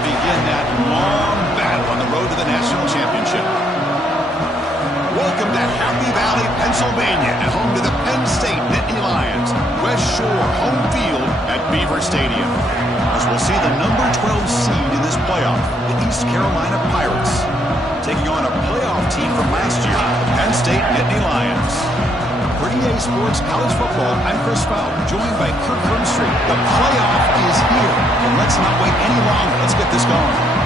begin that long battle on the road to the national championship. Welcome to Happy Valley, Pennsylvania, and home to the Penn State Nittany Lions. West Shore home field at Beaver Stadium. As we'll see the number 12 seed in this playoff, the East Carolina Pirates, taking on a playoff team from last year, the Penn State Nittany Lions. For EA Sports College Football, I'm Chris Fowler, joined by Kirk Hermstreet. The playoff is here, and let's not wait any longer. Let's get this going.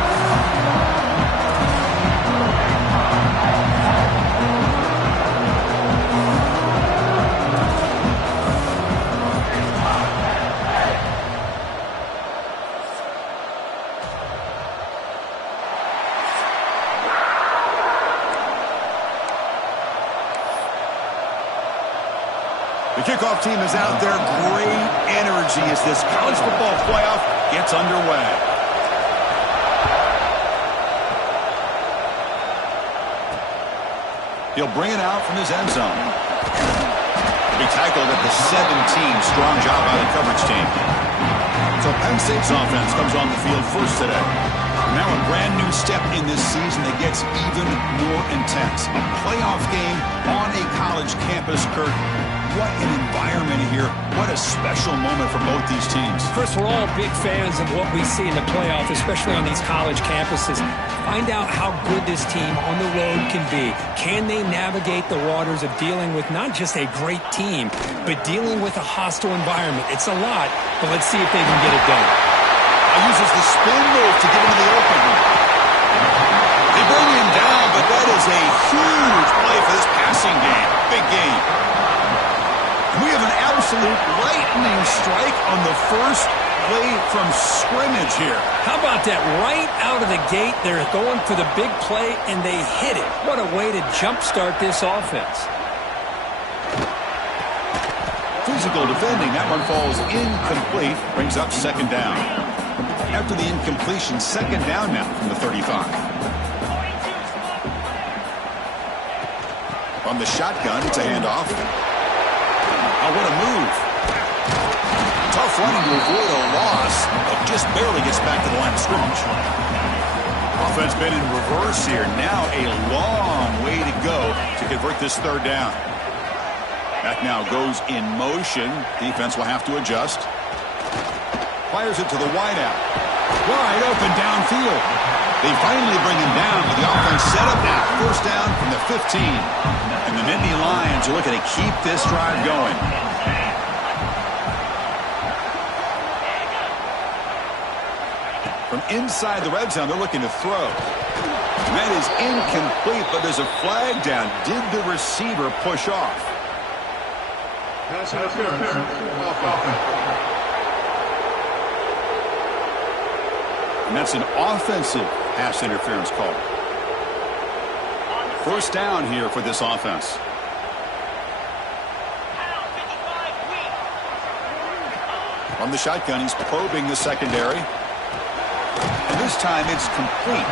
The kickoff team is out there. Great energy as this college football playoff gets underway. He'll bring it out from his end zone. He'll be tackled at the 17. Strong job by the coverage team. So Penn State's offense comes on the field first today. Now a brand new step in this season that gets even more intense. A playoff game on a college campus, Kirk. What an environment here. What a special moment for both these teams. Chris, we're all big fans of what we see in the playoff, especially on these college campuses. Find out how good this team on the road can be. Can they navigate the waters of dealing with not just a great team, but dealing with a hostile environment? It's a lot, but let's see if they can get it done. Uses the spin move to get into the open. They bring him down, but that is a huge play for this passing game. Big game. We have an absolute lightning strike on the first play from scrimmage here. How about that? Right out of the gate, they're going for the big play, and they hit it. What a way to jumpstart this offense. Physical defending. That one falls incomplete. Brings up second down. After the incompletion, second down now from the 35. From the shotgun, it's a handoff. Oh, what a move. Tough running to avoid a loss, but just barely gets back to the line of scrimmage. Offense been in reverse here. Now a long way to go to convert this third down. That now goes in motion. Defense will have to adjust. Fires it to the wideout. Wide open downfield. They finally bring him down, but the offense set up now. First down from the 15. And the Nittany Lions are looking to keep this drive going. From inside the red zone, they're looking to throw. And that is incomplete, but there's a flag down. Did the receiver push off? And that's an offensive pass interference call. First down here for this offense. From the shotgun, he's probing the secondary. And this time it's complete.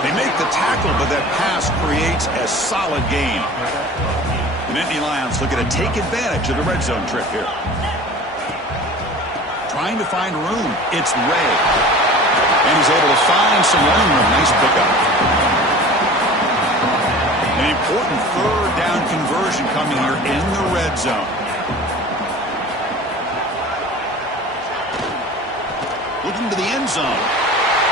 They make the tackle, but that pass creates a solid gain. The Nittany Lions looking to take advantage of the red zone trip here. Trying to find room. It's Ray. And he's able to find some running room. Nice pickup. An important third down conversion coming here in the red zone. Looking to the end zone.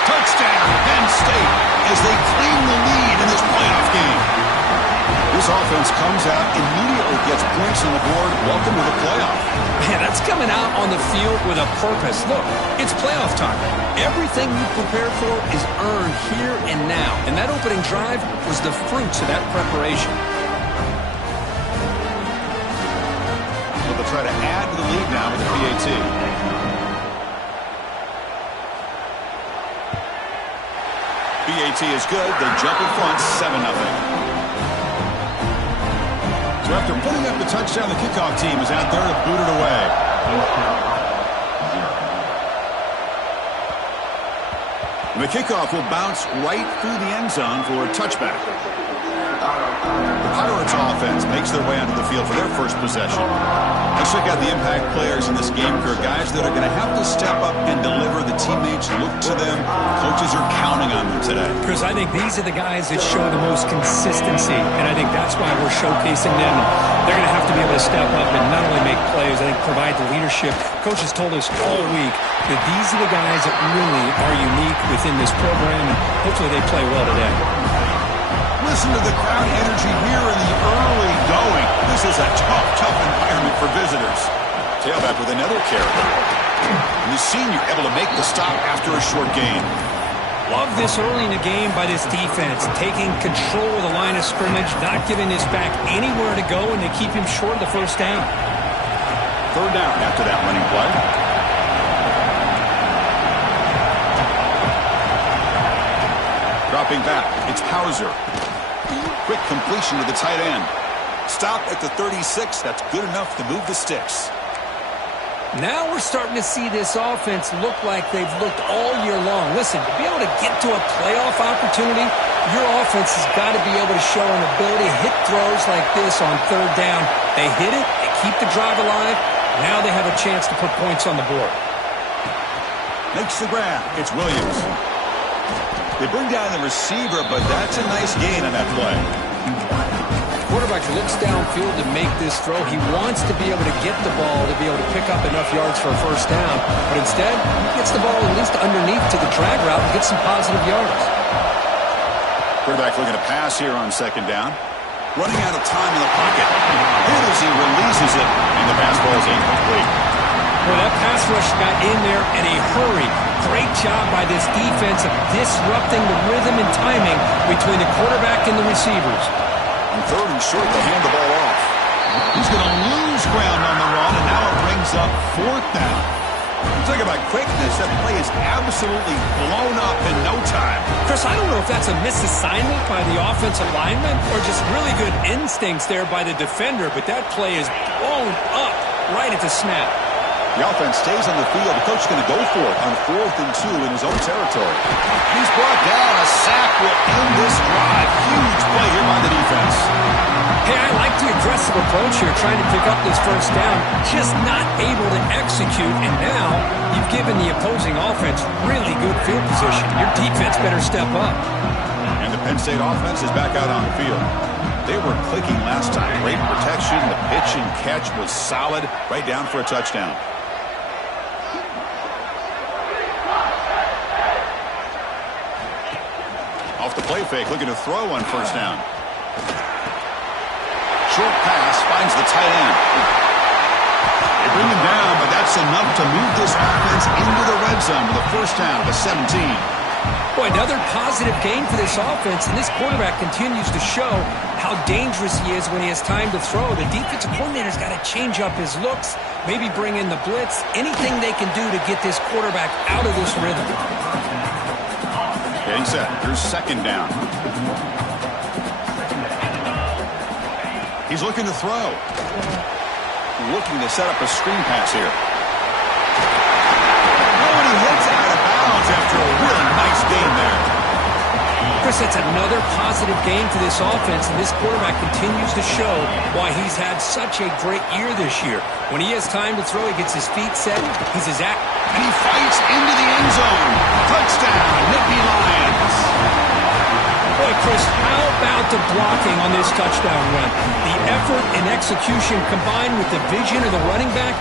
Touchdown, Penn State, as they claim the lead in this playoff game. This offense comes out, immediately gets points on the board. Welcome to the playoff. Man, that's coming out on the field with a purpose. Look, it's playoff time. Everything you prepared for is earned here and now. And that opening drive was the fruits of that preparation. Well, they'll try to add to the lead now with the PAT. PAT is good. They jump in front, 7-0. So after putting up the touchdown, the kickoff team is out there to boot it away. And the kickoff will bounce right through the end zone for a touchback. The Pirates offense makes their way onto the field for their first possession. Let's check out the impact players in this game, Kirk. Guys that are going to have to step up and deliver. The teammates look to them. Coaches are counting on them today. Chris, I think these are the guys that show the most consistency, and I think that's why we're showcasing them. They're going to have to be able to step up and not only make plays, I think provide the leadership. Coaches told us all week that these are the guys that really are unique within this program, and hopefully they play well today. Listen to the crowd energy here in the early going. This is a tough environment for visitors. Tailback with another carry. And the senior able to make the stop after a short gain. Love this early in the game by this defense, taking control of the line of scrimmage, not giving this back anywhere to go, and to keep him short of the first down. Third down after that running play. Dropping back, it's Hauser. Quick completion to the tight end. Stop at the 36. That's good enough to move the sticks. Now we're starting to see this offense look like they've looked all year long. Listen, to be able to get to a playoff opportunity, your offense has got to be able to show an ability to hit throws like this on third down. They hit it, they keep the drive alive. Now they have a chance to put points on the board. Makes the grab. It's Williams. They bring down the receiver, but that's a nice gain on that play. Quarterback looks downfield to make this throw. He wants to be able to get the ball to be able to pick up enough yards for a first down. But instead, he gets the ball at least underneath to the drag route and gets some positive yards. Quarterback looking to pass here on second down. Running out of time in the pocket. And as he releases it, and the pass ball is incomplete. Well, that pass rush got in there in a hurry. Great job by this defense of disrupting the rhythm and timing between the quarterback and the receivers. On third and short, they hand the ball off. He's going to lose ground on the run, and now it brings up fourth down. Talk about quickness. That play is absolutely blown up in no time. Chris, I don't know if that's a misassignment by the offensive lineman or just really good instincts there by the defender, but that play is blown up right at the snap. The offense stays on the field. The coach is going to go for it on 4th and 2 in his own territory. He's brought down. A sack will end this drive. Huge play here by the defense. Hey, I like the aggressive approach here, trying to pick up this first down, just not able to execute, and now you've given the opposing offense really good field position. Your defense better step up. And the Penn State offense is back out on the field. They were clicking last time. Great protection. The pitch and catch was solid, right down for a touchdown. Off the play fake, looking to throw on first down. Short pass finds the tight end. They bring him down, but that's enough to move this offense into the red zone with a first down of 17. Boy, another positive gain for this offense, and this quarterback continues to show how dangerous he is when he has time to throw. The defensive coordinator's got to change up his looks, maybe bring in the blitz, anything they can do to get this quarterback out of this rhythm. Getting set. Here's second down. He's looking to throw. Looking to set up a screen pass here. Oh, and he hits out of bounds after a really nice gain there. Chris, that's another positive gain for this offense, and this quarterback continues to show why he's had such a great year this year. When he has time to throw, he gets his feet set, he's his act. And he fights into the end zone. Touchdown, Nittany Lions. Boy, Chris, how about the blocking on this touchdown run? The effort and execution combined with the vision of the running back,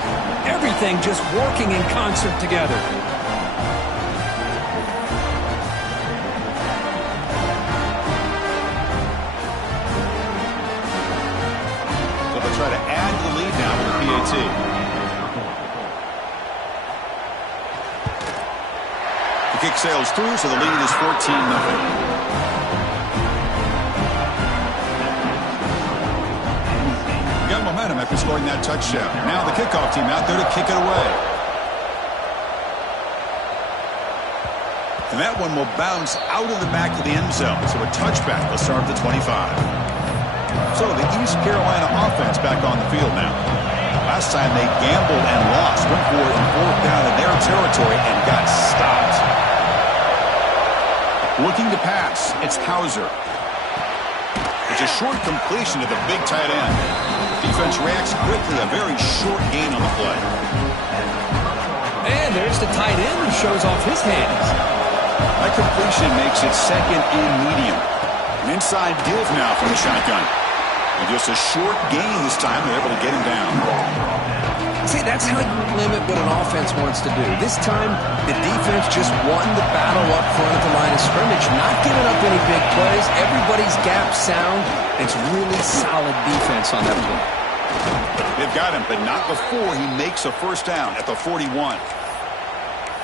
everything just working in concert together. So they'll try to add to the lead now with the PAT. The kick sails through, so the lead is 14-0. Got momentum after scoring that touchdown. Now the kickoff team out there to kick it away. And that one will bounce out of the back of the end zone. So a touchback will start at the 25. So the East Carolina offense back on the field now. Last time they gambled and lost. Went for it on 4th down in their territory and got stopped. Looking to pass. It's Hauser. The a short completion to the big tight end. Defense reacts quickly, a very short gain on the play. And there's the tight end who shows off his hands. That completion makes it second in medium. An inside give now from the shotgun. And just a short gain this time. They're able to get him down. See, that's how you limit what an offense wants to do. This time, the defense just won the battle up front at the line of scrimmage, not giving up any big plays. Everybody's gap sound. It's really solid defense on that play. They've got him, but not before he makes a first down at the 41.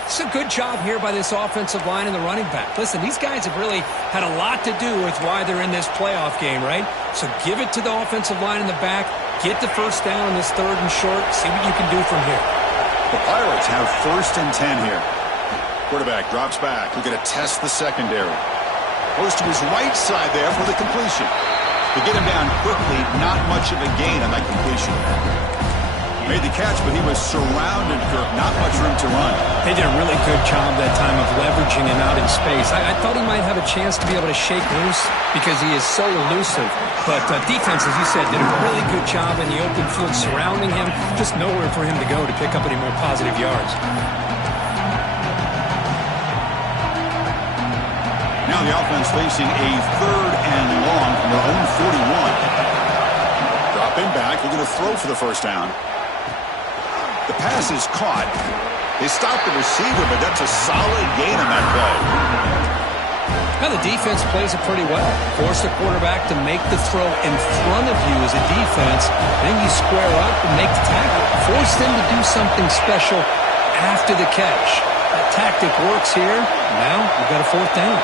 It's a good job here by this offensive line and the running back. Listen, these guys have really had a lot to do with why they're in this playoff game, right? So give it to the offensive line in the back. Get the first down on this 3rd and short. See what you can do from here. The Pirates have 1st and 10 here. Quarterback drops back. We're going to test the secondary. Goes to his right side there for the completion. To get him down quickly, not much of a gain on that completion. Made the catch, but he was surrounded, Kirk. Not much room to run. They did a really good job that time of leveraging him out in space. I thought he might have a chance to be able to shake loose because he is so elusive. But defense, as you said, did a really good job in the open field surrounding him. Just nowhere for him to go to pick up any more positive yards. Now the offense facing a 3rd and long from their own 41. Dropping back. They're going to throw for the first down. The pass is caught. They stopped the receiver, but that's a solid gain on that play. Now the defense plays it pretty well. Force the quarterback to make the throw in front of you as a defense. Then you square up and make the tackle. Force them to do something special after the catch. That tactic works here. Now we've got a 4th down.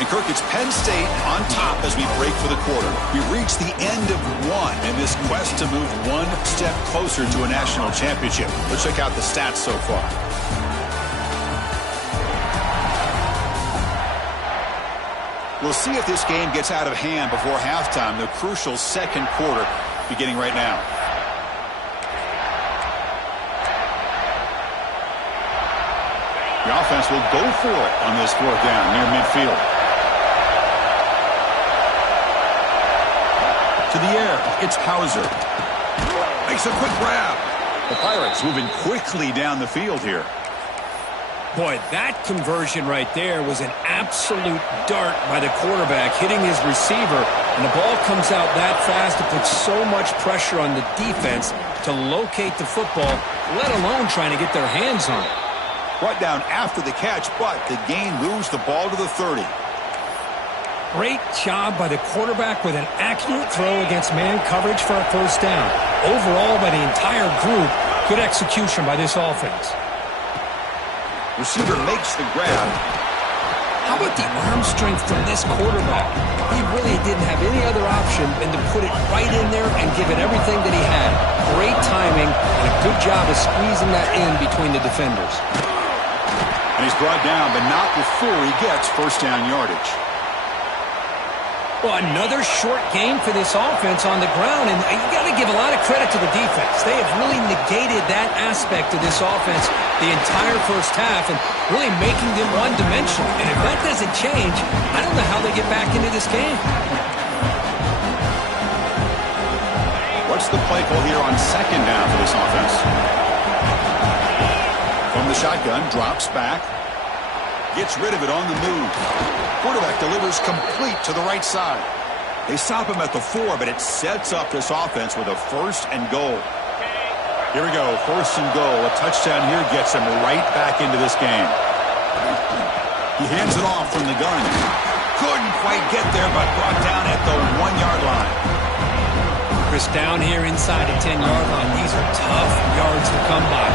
And Kirk, it's Penn State on top as we break for the quarter. We've reached the end of one in this quest to move one step closer to a national championship. Let's check out the stats so far. We'll see if this game gets out of hand before halftime, the crucial 2nd quarter beginning right now. The offense will go for it on this 4th down near midfield. To the air, it's Hauser. Makes a quick grab. The Pirates moving quickly down the field here. Boy, that conversion right there was an absolute dart by the quarterback hitting his receiver, and the ball comes out that fast to put so much pressure on the defense to locate the football, let alone trying to get their hands on it. Brought down after the catch, but the gain moves the ball to the 30. Great job by the quarterback with an accurate throw against man coverage for a first down. Overall, by the entire group, good execution by this offense. Receiver makes the grab. How about the arm strength from this quarterback? He really didn't have any other option than to put it right in there and give it everything that he had. Great timing and a good job of squeezing that in between the defenders. And he's brought down, but not before he gets first down yardage. Well, another short game for this offense on the ground, and you got to give a lot of credit to the defense. They have really negated that aspect of this offense the entire first half and really making them one-dimensional. And if that doesn't change, I don't know how they get back into this game. What's the play call here on 2nd down for this offense? From the shotgun, drops back. Gets rid of it on the move. Quarterback delivers complete to the right side. They stop him at the 4, but it sets up this offense with a 1st and goal. Here we go, 1st and goal. A touchdown here gets him right back into this game. He hands it off from the gun. Couldn't quite get there, but brought down at the 1-yard line. Chris, down here inside the 10-yard line, these are tough yards to come by.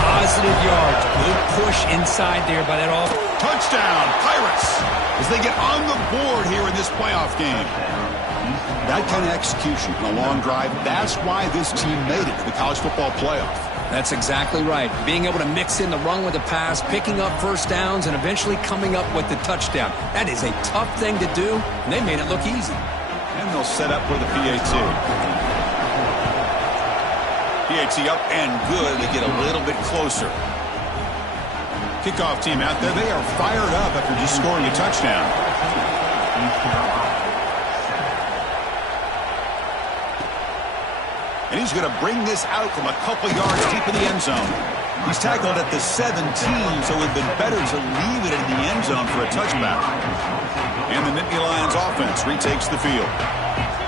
Positive yards. Good push inside there by that offense. Touchdown, Pirates, as they get on the board here in this playoff game. That kind of execution on a long drive, that's why this team made it to the college football playoff. That's exactly right. Being able to mix in the run with the pass, picking up first downs, and eventually coming up with the touchdown. That is a tough thing to do, and they made it look easy. And they'll set up for the PAT. PAT up and good. They get a little bit closer. Kickoff team out there. They are fired up after just scoring a touchdown. And he's going to bring this out from a couple yards deep in the end zone. He's tackled at the 17, so it would have been better to leave it in the end zone for a touchback. And the Nittany Lions offense retakes the field.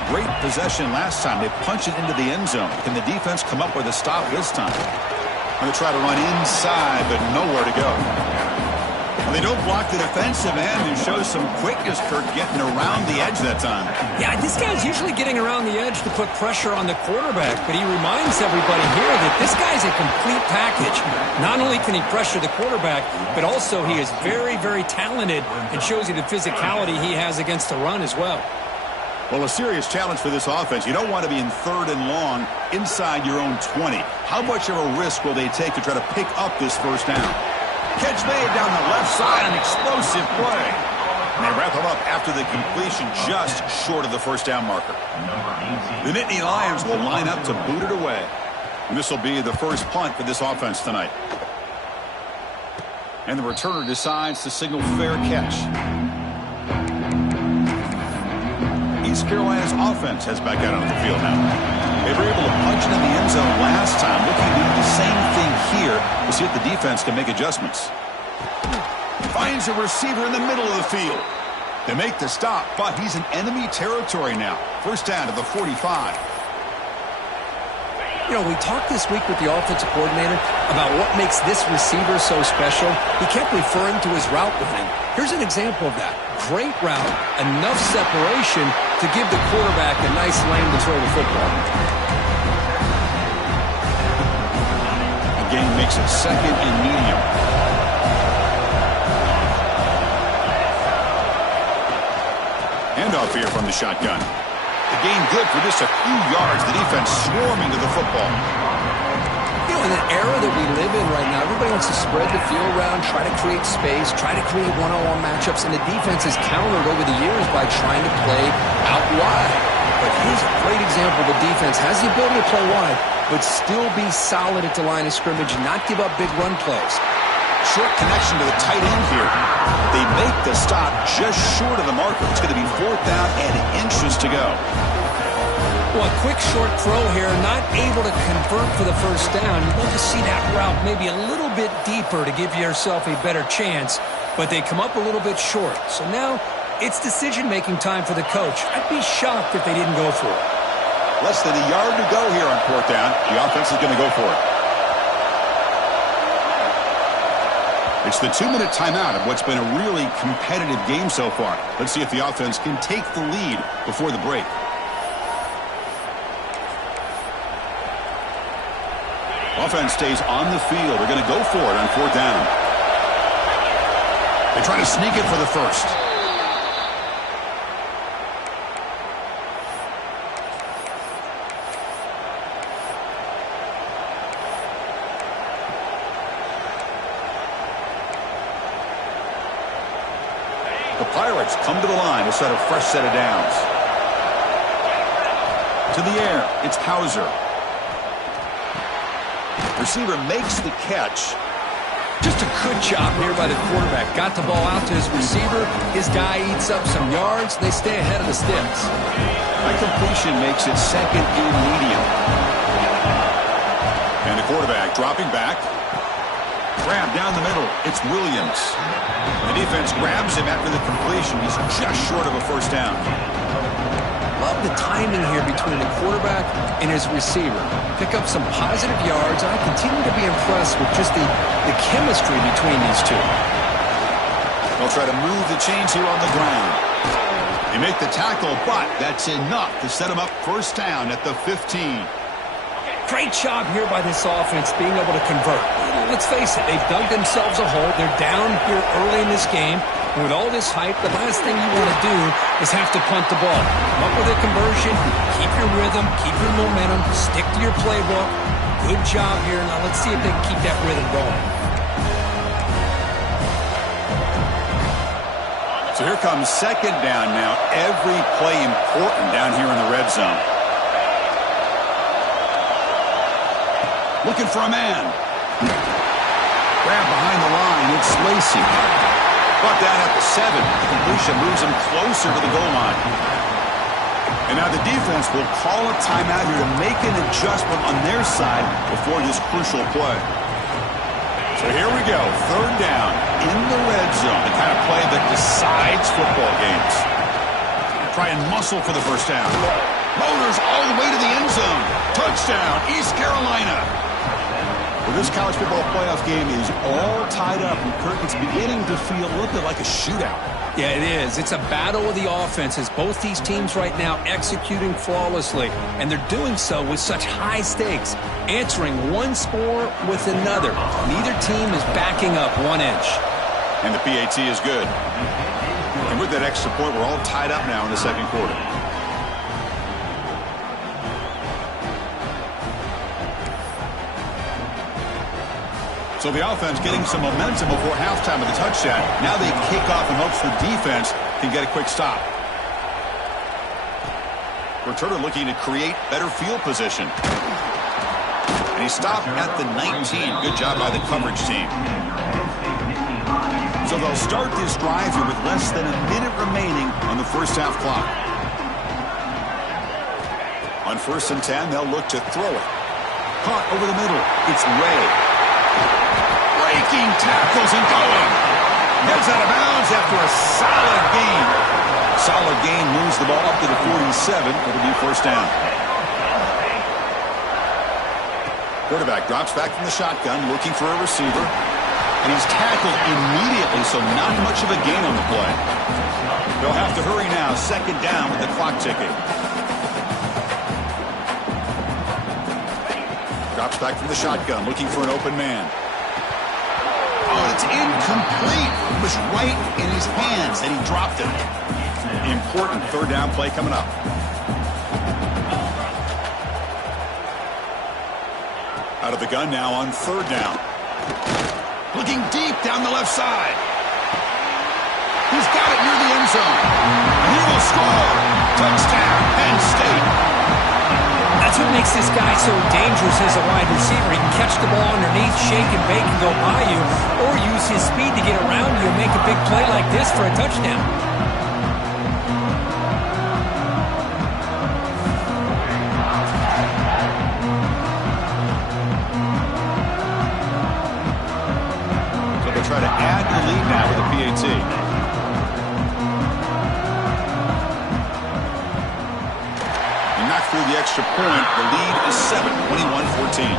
Great possession last time. They punch it into the end zone. Can the defense come up with a stop this time? Going to try to run inside, but nowhere to go. Well, they don't block the defensive end and show some quickness, Kirk, getting around the edge that time. Yeah, this guy's usually getting around the edge to put pressure on the quarterback, but he reminds everybody here that this guy's a complete package. Not only can he pressure the quarterback, but also he is very, very talented and shows you the physicality he has against the run as well. Well, a serious challenge for this offense. You don't want to be in 3rd and long inside your own 20. How much of a risk will they take to try to pick up this first down? Catch made down the left side, an explosive play. And they wrap him up after the completion just short of the first down marker. The Nittany Lions will line up to boot it away. And this will be the first punt for this offense tonight. And the returner decides to signal fair catch. East Carolina's offense heads back out onto the field now. They were able to punch it in the end zone last time. Looking to do the same thing here to see if the defense can make adjustments. Finds a receiver in the middle of the field. They make the stop, but he's in enemy territory now. First down to the 45. You know, we talked this week with the offensive coordinator about what makes this receiver so special. He kept referring to his route running. Here's an example of that. Great route, enough separation to give the quarterback a nice lane to throw the football. The game makes it 2nd and medium. Handoff here from the shotgun. The gain good for just a few yards. The defense swarming to the football. You know, in an era that we live in right now, everybody wants to spread the field around, try to create space, try to create one-on-one matchups, and the defense has countered over the years by trying to play out wide. But here's a great example. The defense has the ability to play wide, but still be solid at the line of scrimmage and not give up big run plays. Short connection to the tight end here. They make the stop just short of the marker. It's going to be 4th down and inches to go. Well, a quick short throw here, not able to convert for the first down. You'd love to see that route maybe a little bit deeper to give yourself a better chance, but they come up a little bit short. So now it's decision-making time for the coach. I'd be shocked if they didn't go for it. Less than a yard to go here on 4th down. The offense is going to go for it. It's the 2-minute timeout of what's been a really competitive game so far. Let's see if the offense can take the lead before the break. Offense stays on the field. They're going to go for it on 4th down. They try to sneak it for the first. The Pirates come to the line to set a fresh set of downs. To the air, it's Hauser. Receiver makes the catch. Just a good job here by the quarterback. Got the ball out to his receiver. His guy eats up some yards. They stay ahead of the sticks. That completion makes it 2nd and medium. And the quarterback dropping back. Grab down the middle. It's Williams. The defense grabs him after the completion. He's just short of a first down. Love the timing here between the quarterback and his receiver. Pick up some positive yards. I continue to be impressed with just the chemistry between these two. They'll try to move the chains here on the ground. They make the tackle, but that's enough to set them up first down at the 15. Great job here by this offense being able to convert. Let's face it, they've dug themselves a hole. They're down here early in this game. And with all this hype, the last thing you want to do is have to punt the ball. Come up with a conversion, keep your rhythm, keep your momentum, stick to your playbook. Good job here. Now let's see if they can keep that rhythm going. So here comes 2nd down now. Every play important down here in the red zone. Looking for a man. Grab behind the line. and it's Lacey. Brought down at the 7. The completion moves him closer to the goal line. And now the defense will call a timeout here to make an adjustment on their side before this crucial play. So here we go, 3rd down in the red zone, the kind of play that decides football games. Try and muscle for the first down. Motors all the way to the end zone. Touchdown, East Carolina. Well, this college football playoff game is all tied up, and Kirk, it's beginning to feel a little bit like a shootout. Yeah, it is. It's a battle of the offenses. Both these teams right now executing flawlessly, and they're doing so with such high stakes, answering one score with another. Neither team is backing up 1 inch. And the PAT is good. And with that extra point, we're all tied up now in the second quarter. So the offense getting some momentum before halftime of the touchdown. Now they kick off in hopes the defense can get a quick stop. Returner looking to create better field position. And he stopped at the 19. Good job by the coverage team. So they'll start this drive here with less than a minute remaining on the first half clock. On 1st and 10, they'll look to throw it. Caught over the middle. It's Ray. Breaking tackles and going. Heads out of bounds after a solid gain. Solid gain moves the ball up to the 47. It'll be 1st down. Quarterback drops back from the shotgun, looking for a receiver. And he's tackled immediately, so not much of a gain on the play. They'll have to hurry now. 2nd down with the clock ticking. Drops back from the shotgun, looking for an open man. Oh, it's incomplete. It was right in his hands, and he dropped it. Important 3rd down play coming up. Out of the gun now on 3rd down. Looking deep down the left side. He's got it near the end zone. And he will score. Touchdown, Penn State. That's what makes this guy so dangerous as a wide receiver. He can catch the ball underneath, shake and bake and go by you, or use his speed to get around you and make a big play like this for a touchdown. So they'll try to add the lead now with a PAT. Through the extra point, the lead is 7, 21-14.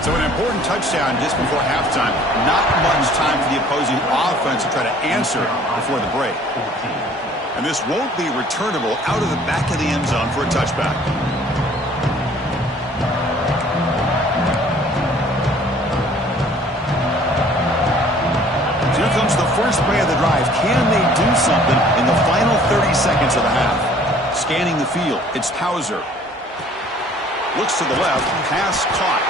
So an important touchdown just before halftime. Not much time for the opposing offense to try to answer before the break. And this won't be returnable out of the back of the end zone for a touchback. Here comes the first play of the drive. Can they do something in the final 30 seconds of the half? Scanning the field, it's Hauser. Looks to the left, pass caught.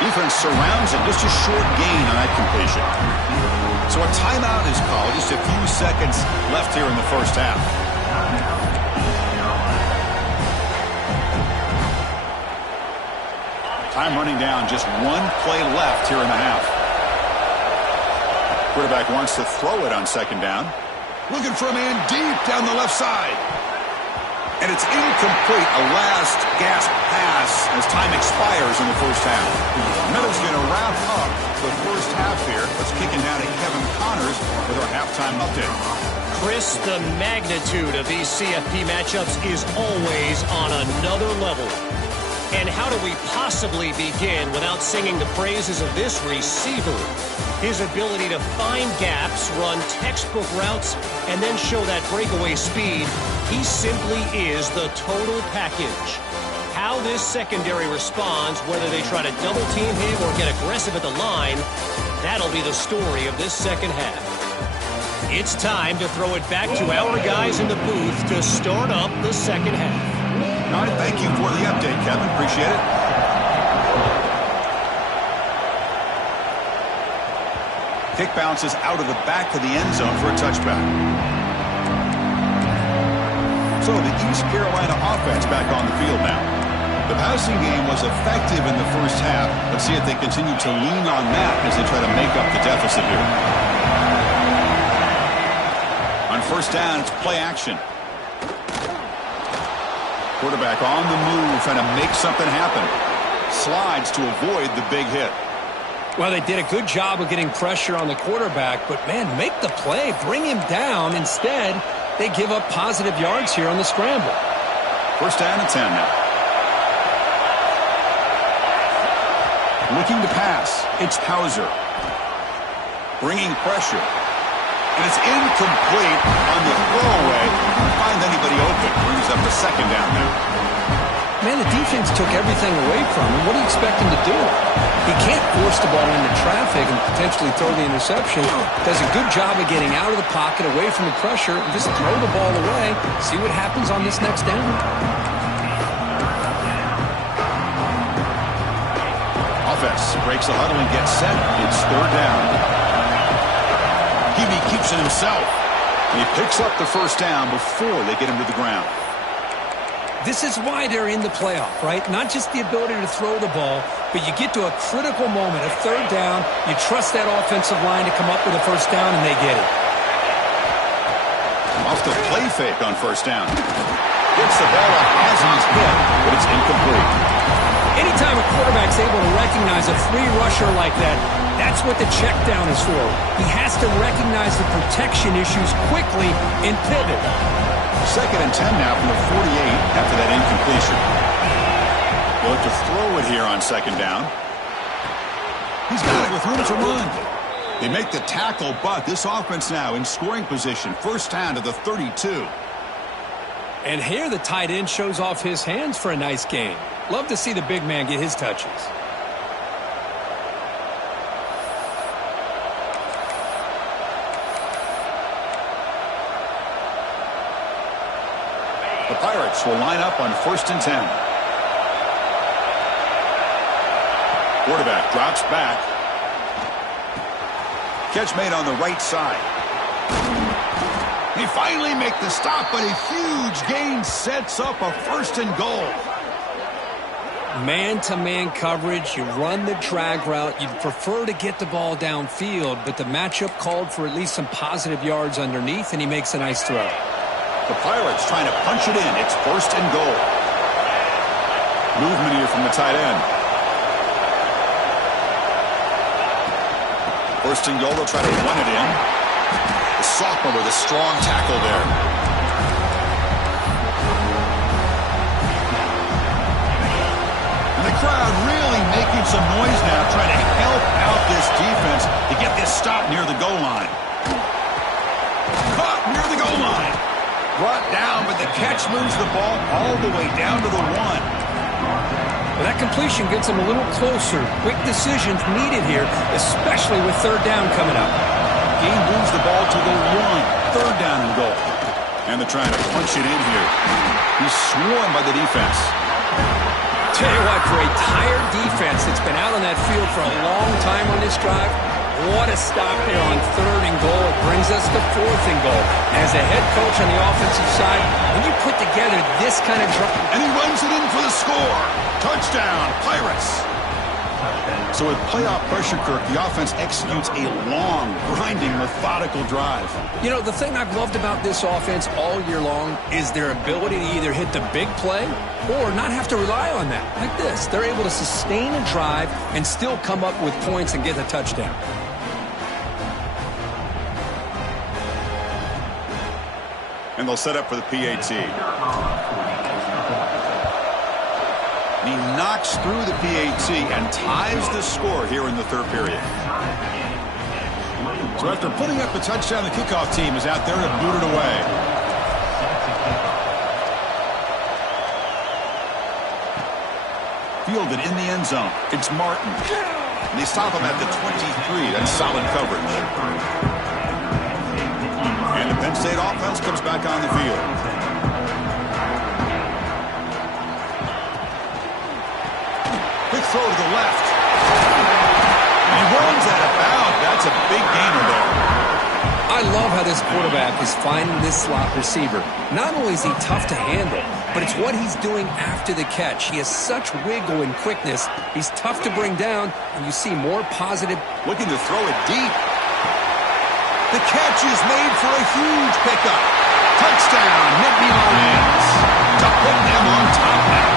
Defense surrounds it, just a short gain on that completion. So a timeout is called, just a few seconds left here in the first half. Time running down, just 1 play left here in the half. Quarterback wants to throw it on 2nd down. Looking for a man deep down the left side. And it's incomplete, a last gasp pass as time expires in the first half. Meadow's going to wrap up the first half here. Let's kick it down to Kevin Connors with our halftime update. Chris, the magnitude of these CFP matchups is always on another level. And how do we possibly begin without singing the praises of this receiver? His ability to find gaps, run textbook routes, and then show that breakaway speed. He simply is the total package. How this secondary responds, whether they try to double team him or get aggressive at the line, that'll be the story of this second half. It's time to throw it back to our guys in the booth to start up the second half. All right, thank you for the update, Kevin. Appreciate it. Kick bounces out of the back of the end zone for a touchback. So the East Carolina offense back on the field now. The passing game was effective in the first half. Let's see if they continue to lean on that as they try to make up the deficit here. On first down, it's play action. Quarterback on the move, trying to make something happen. Slides to avoid the big hit. Well, they did a good job of getting pressure on the quarterback, but, man, make the play, bring him down. Instead, they give up positive yards here on the scramble. First down and 10 now. Looking to pass. It's Hauser. Bringing pressure. And it's incomplete on the throwaway. Can't find anybody open. Brings up the second down now. Man, the defense took everything away from him. What do you expect him to do? He can't force the ball into traffic and potentially throw the interception. Does a good job of getting out of the pocket, away from the pressure, and just throw the ball away. See what happens on this next down. Offense breaks the huddle and gets set. It's third down. Hebe keeps it himself. And he picks up the first down before they get him to the ground. This is why they're in the playoff, right? Not just the ability to throw the ball, but you get to a critical moment, a third down, you trust that offensive line to come up with a first down, and they get it. Off the play fake on first down. Gets the ball up as he's hit, but it's incomplete. Anytime a quarterback's able to recognize a free rusher like that, that's what the check down is for. He has to recognize the protection issues quickly and pivot. Second and 10 now from the 48 after that incompletion. They'll look to throw it here on second down. He's got it with room to run. They make the tackle, but this offense now in scoring position. First down to the 32. And here the tight end shows off his hands for a nice gain. Love to see the big man get his touches. The Pirates will line up on first and 10. Quarterback drops back. Catch made on the right side. They finally make the stop, but a huge gain sets up a first and goal. Man-to-man coverage, you run the drag route. You'd prefer to get the ball downfield, but the matchup called for at least some positive yards underneath, and he makes a nice throw. The Pirates trying to punch it in. It's first and goal. Movement here from the tight end. First and goal, they'll try to run it in. The sophomore with a strong tackle there. And the crowd really making some noise now, trying to help out this defense to get this stop near the goal line. Caught near the goal line. Brought down, but the catch moves the ball all the way down to the 1. Well, that completion gets them a little closer. Quick decisions needed here, especially with third down coming up. He moves the ball to the 1. Third down and goal. And they're trying to punch it in here. He's swarmed by the defense. Tell you what, for a tired defense that's been out on that field for a long time on this drive, what a stop there on third and goal. It brings us to fourth and goal. As a head coach on the offensive side, when you put together this kind of drive... And he runs it in for the score. Touchdown, Pirates. So with playoff pressure, Kirk, the offense executes a long, grinding, methodical drive. You know, the thing I've loved about this offense all year long is their ability to either hit the big play or not have to rely on that. Like this, they're able to sustain a drive and still come up with points and get a touchdown. And they'll set up for the PAT. He knocks through the PAT and ties the score here in the third period. So after putting up the touchdown, the kickoff team is out there to boot it away. Fielded in the end zone. It's Martin. And they stop him at the 23. That's solid coverage. And the Penn State offense comes back on the field. Quick throw to the left. And he runs out of bounds. That's a big gainer there. I love how this quarterback is finding this slot receiver. Not only is he tough to handle, but it's what he's doing after the catch. He has such wiggle and quickness. He's tough to bring down, and you see more positive. Looking to throw it deep. The catch is made for a huge pickup. Touchdown, Nittany Lions. To put them on top now.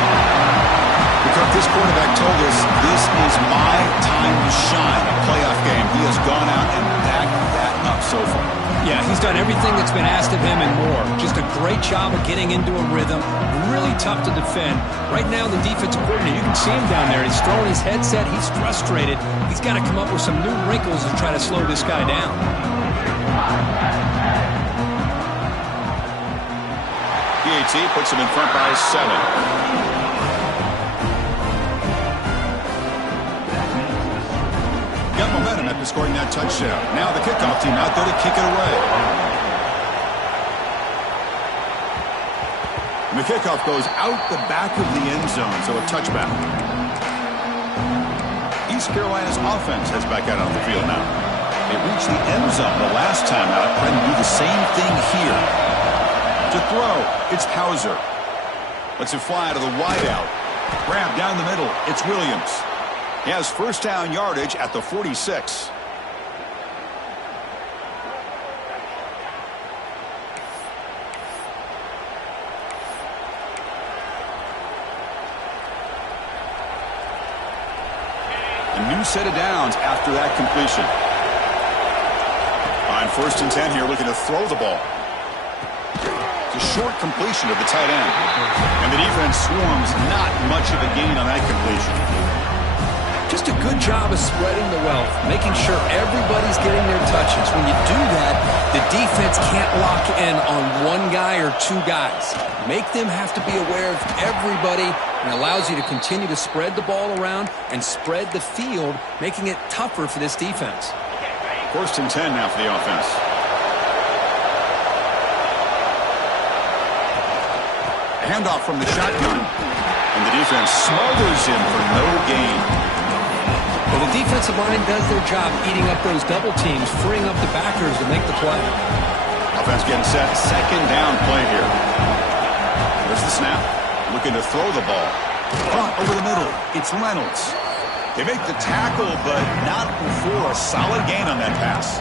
Because this quarterback told us this is my time to shine, a playoff game. He has gone out and backed that up so far. Yeah, he's done everything that's been asked of him and more. Just a great job of getting into a rhythm. Really tough to defend. Right now, the defensive coordinator, you can see him down there. He's throwing his headset. He's frustrated. He's got to come up with some new wrinkles to try to slow this guy down. PAT puts him in front by 7. Got momentum after scoring that touchdown. Now the kickoff team out there to kick it away. And the kickoff goes out the back of the end zone, so a touchback. East Carolina's offense heads back out on the field now. They reached the end zone the last time out, trying to do the same thing here. To throw, it's Hauser. Lets it fly to the wideout. Grab down the middle, it's Williams. He has first down yardage at the 46. A new set of downs after that completion. On first and 10 here, looking to throw the ball. It's a short completion of the tight end. And the defense swarms, not much of a gain on that completion. Just a good job of spreading the wealth, making sure everybody's getting their touches. When you do that, the defense can't lock in on one guy or two guys. Make them have to be aware of everybody, and allows you to continue to spread the ball around and spread the field, making it tougher for this defense. First and 10 now for the offense. A handoff from the shotgun, and the defense smothers him for no gain. Well, the defensive line does their job eating up those double teams, freeing up the backers to make the play. Offense getting set. Second down play here. There's the snap. Looking to throw the ball. Caught over the middle. It's Reynolds. They make the tackle, but not before a solid gain on that pass.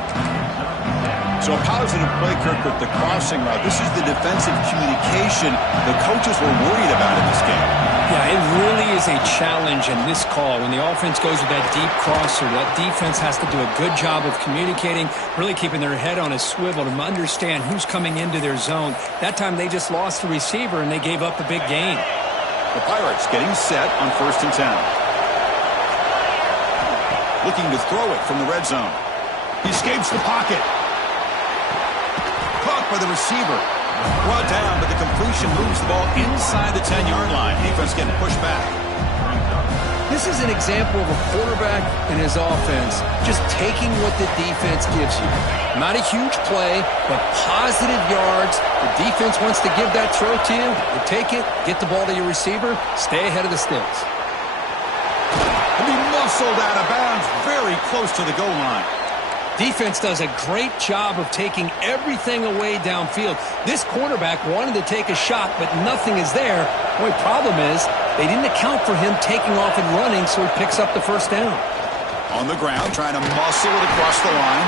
So a positive play, Kirk, with the crossing route. This is the defensive communication the coaches were worried about in this game. Yeah, it really is a challenge in this call. When the offense goes with that deep crosser, that defense has to do a good job of communicating, really keeping their head on a swivel to understand who's coming into their zone. That time they just lost the receiver and they gave up a big gain. The Pirates getting set on first and 10. Looking to throw it from the red zone. He escapes the pocket. Caught by the receiver. Brought down, but the completion moves the ball inside the 10-yard line. Defense getting pushed back. This is an example of a quarterback and his offense just taking what the defense gives you. Not a huge play, but positive yards. The defense wants to give that throw to you. You take it, get the ball to your receiver, stay ahead of the sticks. And he muscled out of bounds very close to the goal line. Defense does a great job of taking everything away downfield. This quarterback wanted to take a shot, but nothing is there. The only problem is they didn't account for him taking off and running, so he picks up the first down. On the ground, trying to muscle it across the line.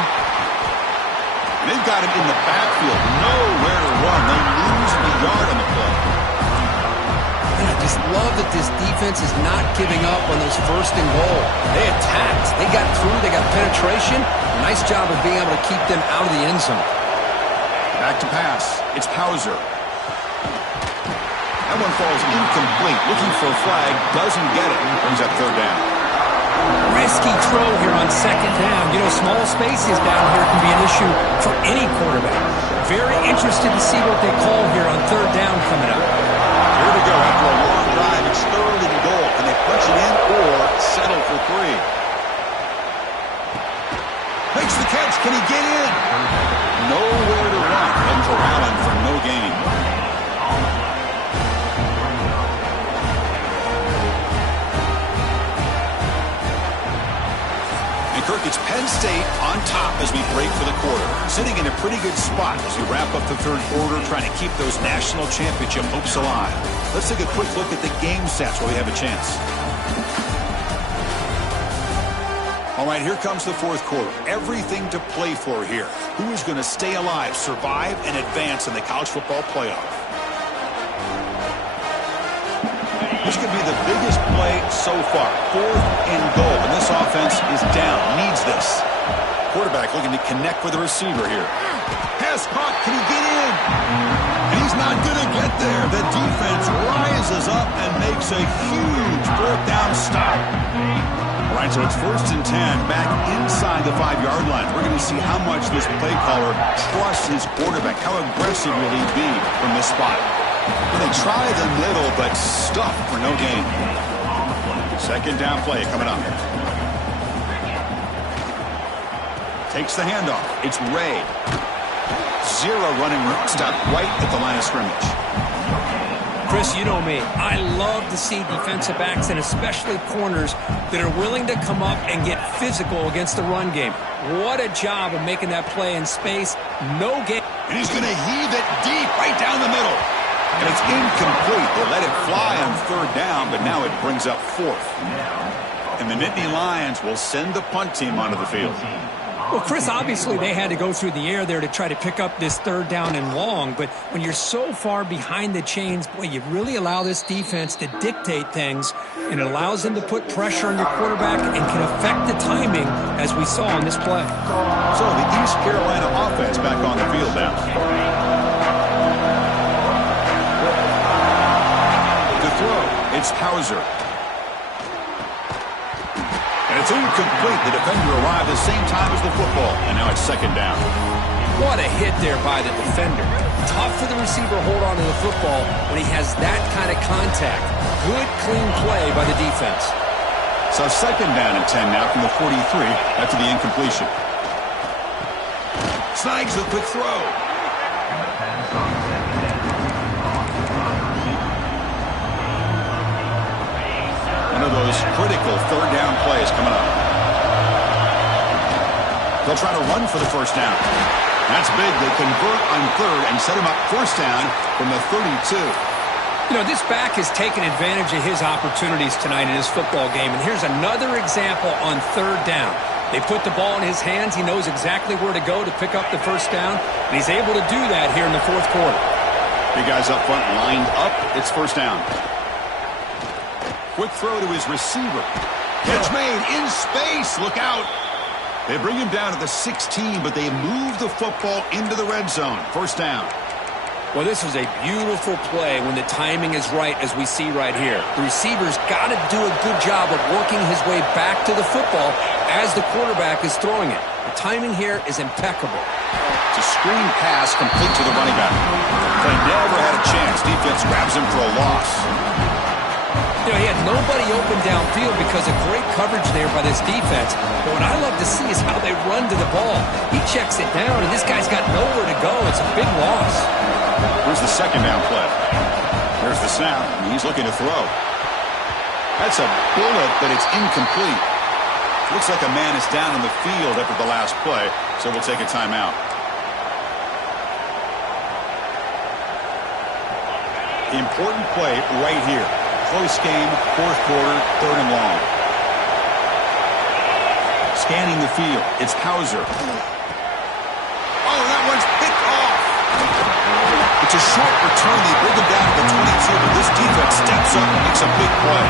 And they've got him in the backfield. Nowhere to run. They lose the yard on the play. And I just love that this defense is not giving up on those first and goal. They attacked. They got through. They got penetration. Nice job of being able to keep them out of the end zone. Back to pass. It's Hauser. That one falls incomplete. Looking for a flag. Doesn't get it. Brings up third down. Risky throw here on second down. You know, small spaces down here can be an issue for any quarterback. Very interested to see what they call here on third down coming up. Here we go. After a long drive, it's third and goal. Can they punch it in or settle for 3? Makes the catch. Can he get in? Nowhere to run. Heading for Allen for no gain. And Kirk, it's Penn State on top as we break for the quarter, sitting in a pretty good spot as we wrap up the third quarter, trying to keep those national championship hopes alive. Let's take a quick look at the game stats while we have a chance. All right, here comes the fourth quarter. Everything to play for here. Who is going to stay alive, survive, and advance in the college football playoff? This could be the biggest play so far. 4th and goal, and this offense is down, needs this. Quarterback looking to connect with the receiver here. Pass caught, can he get in? And he's not going to get there. The defense rises up and makes a huge 4th down stop. All right, so it's 1st and 10, back inside the 5-yard line. We're going to see how much this play caller trusts his quarterback. How aggressive will he be from this spot? Well, they try the middle, but stuff for no gain. 2nd down play coming up. Takes the handoff. It's Ray. 0 running room. Stop right at the line of scrimmage. Chris, you know me. I love to see defensive backs and especially corners that are willing to come up and get physical against the run game. What a job of making that play in space. No gain. And he's going to heave it deep right down the middle. And it's incomplete. They let it fly on 3rd down, but now it brings up 4th. And the Nittany Lions will send the punt team onto the field. Well, Chris, obviously they had to go through the air there to try to pick up this 3rd down and long, but when you're so far behind the chains, boy, you really allow this defense to dictate things, and it allows them to put pressure on your quarterback and can affect the timing, as we saw on this play. So the East Carolina offense back on the field now. To throw, it's Hauser. And it's incomplete. The defender arrived at the same time as the football. And now it's 2nd down. What a hit there by the defender. Tough for the receiver to hold on to the football when he has that kind of contact. Good, clean play by the defense. So 2nd down and 10 now from the 43 after the incompletion. Snipes the quick throw. One of those critical 3rd down plays coming up. They'll try to run for the 1st down. That's big. They convert on 3rd and set him up 1st down from the 32. You know, this back has taken advantage of his opportunities tonight in his football game. And here's another example on 3rd down. They put the ball in his hands. He knows exactly where to go to pick up the 1st down. And he's able to do that here in the 4th quarter. Big guys up front lined up. It's 1st down. Quick throw to his receiver. Catch made in space. Look out. They bring him down to the 16, but they move the football into the red zone. 1st down. Well, this is a beautiful play when the timing is right, as we see right here. The receiver's got to do a good job of working his way back to the football as the quarterback is throwing it. The timing here is impeccable. It's a screen pass complete to the running back. They never had a chance. Defense grabs him for a loss. You know, he had nobody open downfield because of great coverage there by this defense. But what I love to see is how they run to the ball. He checks it down, and this guy's got nowhere to go. It's a big loss. Here's the 2nd down play. There's the snap, and he's looking to throw. That's a bullet, but it's incomplete. Looks like a man is down on the field after the last play, so we'll take a timeout. Important play right here. Close game, 4th quarter, 3rd and long. Scanning the field, it's Hauser. Oh, that one's picked off. It's a short return. They bring him down to the 22, but this defense steps up and makes a big play.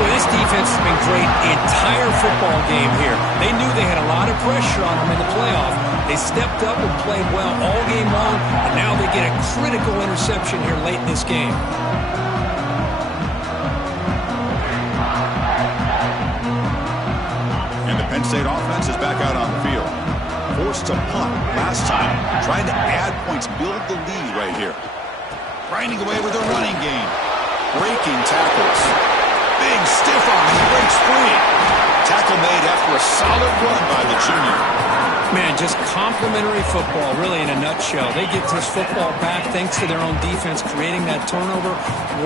Well, this defense has been great the entire football game here. They knew they had a lot of pressure on them in the playoff. They stepped up and played well all game long, and now they get a critical interception here late in this game. Penn State offense is back out on the field. Forced to punt last time. Trying to add points, build the lead right here. Grinding away with a running game. Breaking tackles. Big stiff arm, and he breaks free. Tackle made after a solid run by the junior. Man, just complimentary football, really, in a nutshell. They get this football back thanks to their own defense, creating that turnover,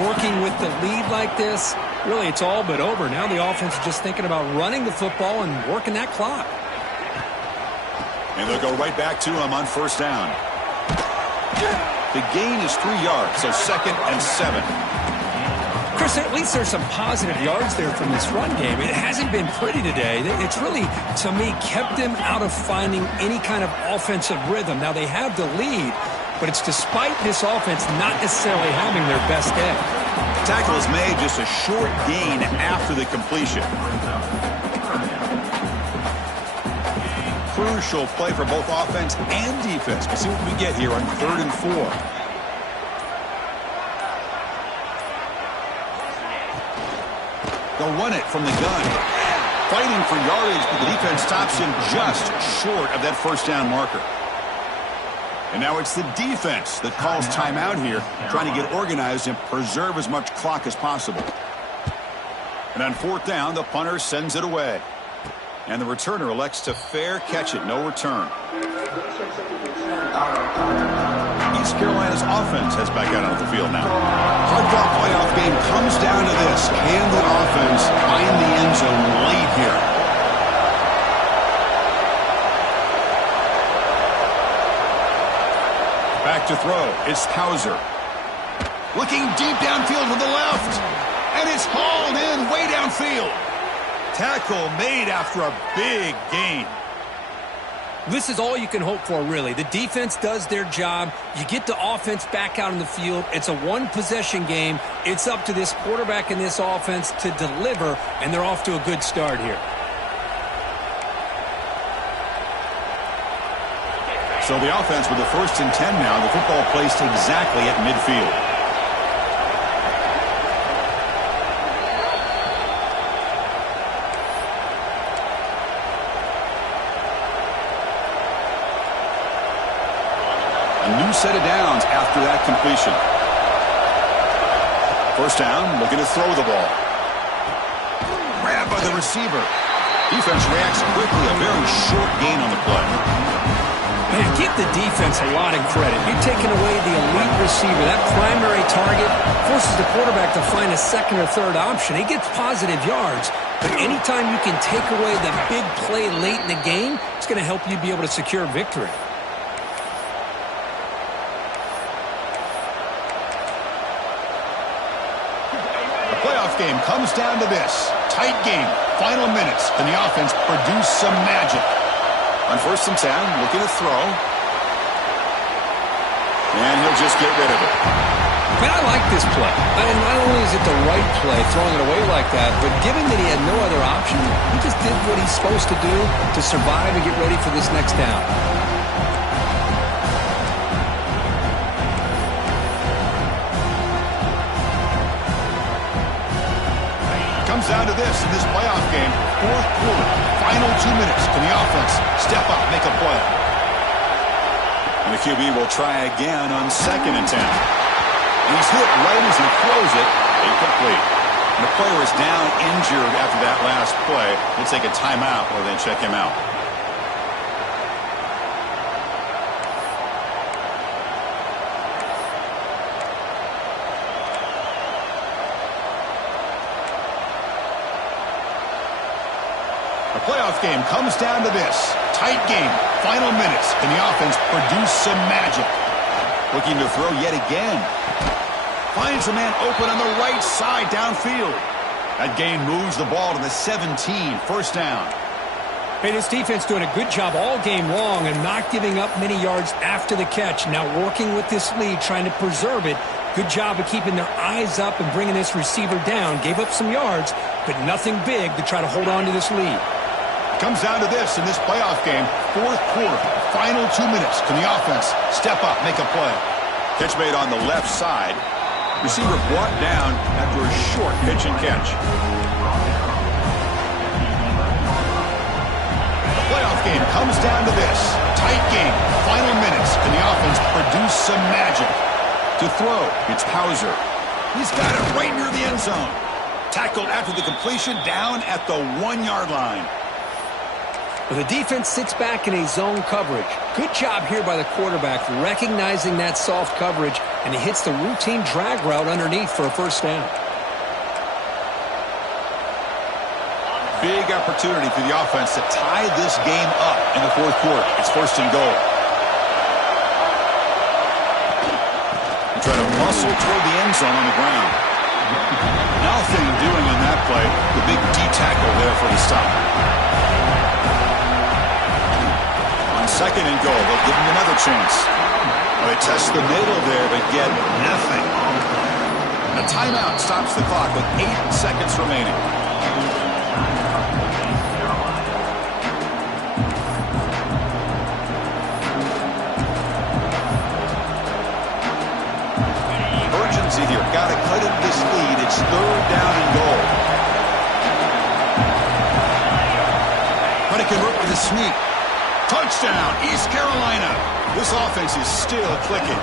working with the lead like this. Really, it's all but over. Now the offense is just thinking about running the football and working that clock. And they'll go right back to him on first down. The gain is 3 yards, so 2nd and 7. Chris, at least there's some positive yards there from this run game. It hasn't been pretty today. It's really, to me, kept them out of finding any kind of offensive rhythm. Now, they have the lead, but it's despite this offense not necessarily having their best day. Tackle is made, just a short gain after the completion. Crucial play for both offense and defense. We'll see what we get here on 3rd and 4. They'll run it from the gun. Fighting for yardage, but the defense stops him just short of that first down marker. And now it's the defense that calls timeout here, trying to get organized and preserve as much clock as possible. And on 4th down, the punter sends it away. And the returner elects to fair catch it, no return. East Carolina's offense heads back out onto the field now. Hard-fought playoff game comes down to this. Can the offense find the end zone late here? Back to throw. It's Hauser. Looking deep downfield with the left. And it's hauled in way downfield. Tackle made after a big gain. This is all you can hope for, really. The defense does their job. You get the offense back out on the field. It's a one-possession game. It's up to this quarterback and this offense to deliver, and they're off to a good start here. So the offense with the 1st and 10 now. The football placed exactly at midfield. New set of downs after that completion. First down, looking to throw the ball. Grabbed by the receiver. Defense reacts quickly, a very short gain on the play. Man, give the defense a lot of credit. You're taking away the elite receiver. That primary target forces the quarterback to find a 2nd or 3rd option. He gets positive yards, but anytime you can take away the big play late in the game, it's going to help you be able to secure victory. Game comes down to this. Tight game. Final minutes. Can the offense produce some magic? On 1st and 10, looking to throw. And he'll just get rid of it. Man, I like this play. And not only is it the right play, throwing it away like that, but given that he had no other option, he just did what he's supposed to do to survive and get ready for this next down. Comes down to this in this playoff game. 4th quarter, final 2 minutes. Can the offense step up, make a play? And the QB will try again on 2nd and 10. And he's hit right as he throws it. Incomplete. And the player is down injured after that last play. We'll take a timeout or then check him out. The playoff game comes down to this. Tight game. Final minutes. Can the offense produce some magic? Looking to throw yet again. Finds a man open on the right side downfield. That gain moves the ball to the 17. First down. Hey, this defense doing a good job all game long and not giving up many yards after the catch. Now working with this lead, trying to preserve it. Good job of keeping their eyes up and bringing this receiver down. Gave up some yards, but nothing big to try to hold on to this lead. Comes down to this in this playoff game. 4th quarter, final 2 minutes. Can the offense step up, make a play? Catch made on the left side. Receiver brought down after a short pitch and catch. The playoff game comes down to this. Tight game, final minutes. Can the offense produce some magic? To throw, it's Hauser. He's got it right near the end zone. Tackled after the completion, down at the 1-yard line. Well, the defense sits back in a zone coverage. Good job here by the quarterback, recognizing that soft coverage, and he hits the routine drag route underneath for a first down. big opportunity for the offense to tie this game up in the fourth quarter. It's first and goal. They try to muscle toward the end zone on the ground. Nothing doing on that play. The big D tackle there for the stop. On second and goal, they'll give him another chance. Well, they test the middle there, but get nothing. A timeout stops the clock with 8 seconds remaining. Urgency here. Got to cut into this lead. It's third down and goal. Trying to convert with a sneak. Touchdown, East Carolina. This offense is still clicking.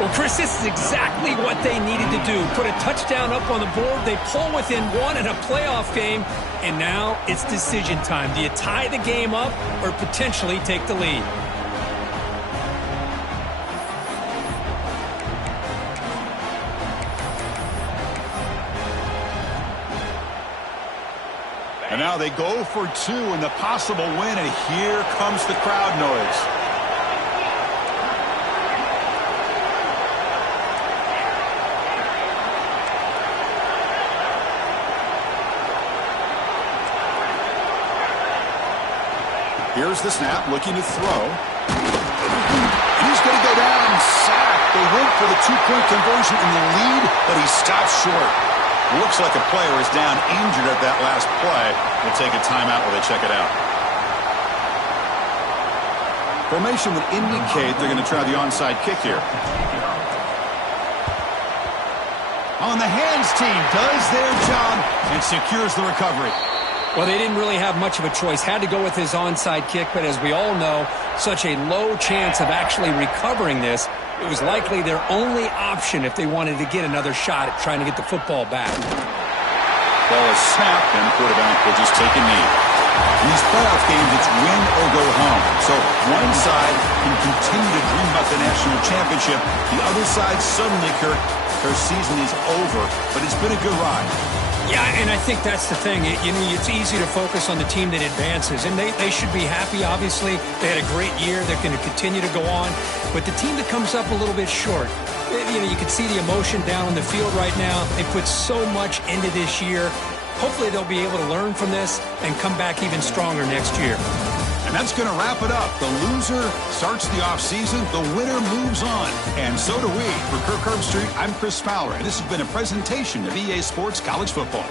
Well, Chris, this is exactly what they needed to do. Put a touchdown up on the board. They pull within one in a playoff game, and now it's decision time. Do you tie the game up or potentially take the lead? And now they go for 2 in the possible win, and here comes the crowd noise. Here's the snap, looking to throw. And he's going to go down and sack. They went for the 2-point conversion in the lead, but he stopped short. Looks like a player is down injured at that last play. We'll take a timeout while they check it out. Formation would indicate they're going to try the onside kick here. On the hands team does their job and secures the recovery. Well, they didn't really have much of a choice. Had to go with his onside kick, but as we all know, such a low chance of actually recovering this. It was likely their only option if they wanted to get another shot at trying to get the football back. Ball is snapped, and the quarterback will just take a knee. In these playoff games, it's win or go home. So one side can continue to dream about the national championship. The other side suddenly, Kurt, their season is over, but it's been a good ride. Yeah, and I think that's the thing. It's easy to focus on the team that advances, and they should be happy, obviously. They had a great year. They're going to continue to go on. But the team that comes up a little bit short, you can see the emotion down on the field right now. They put so much into this year. Hopefully they'll be able to learn from this and come back even stronger next year. And that's going to wrap it up. The loser starts the offseason. The winner moves on. And so do we. For Kirk Herbstreit, I'm Chris Fowler, and this has been a presentation of EA Sports College Football.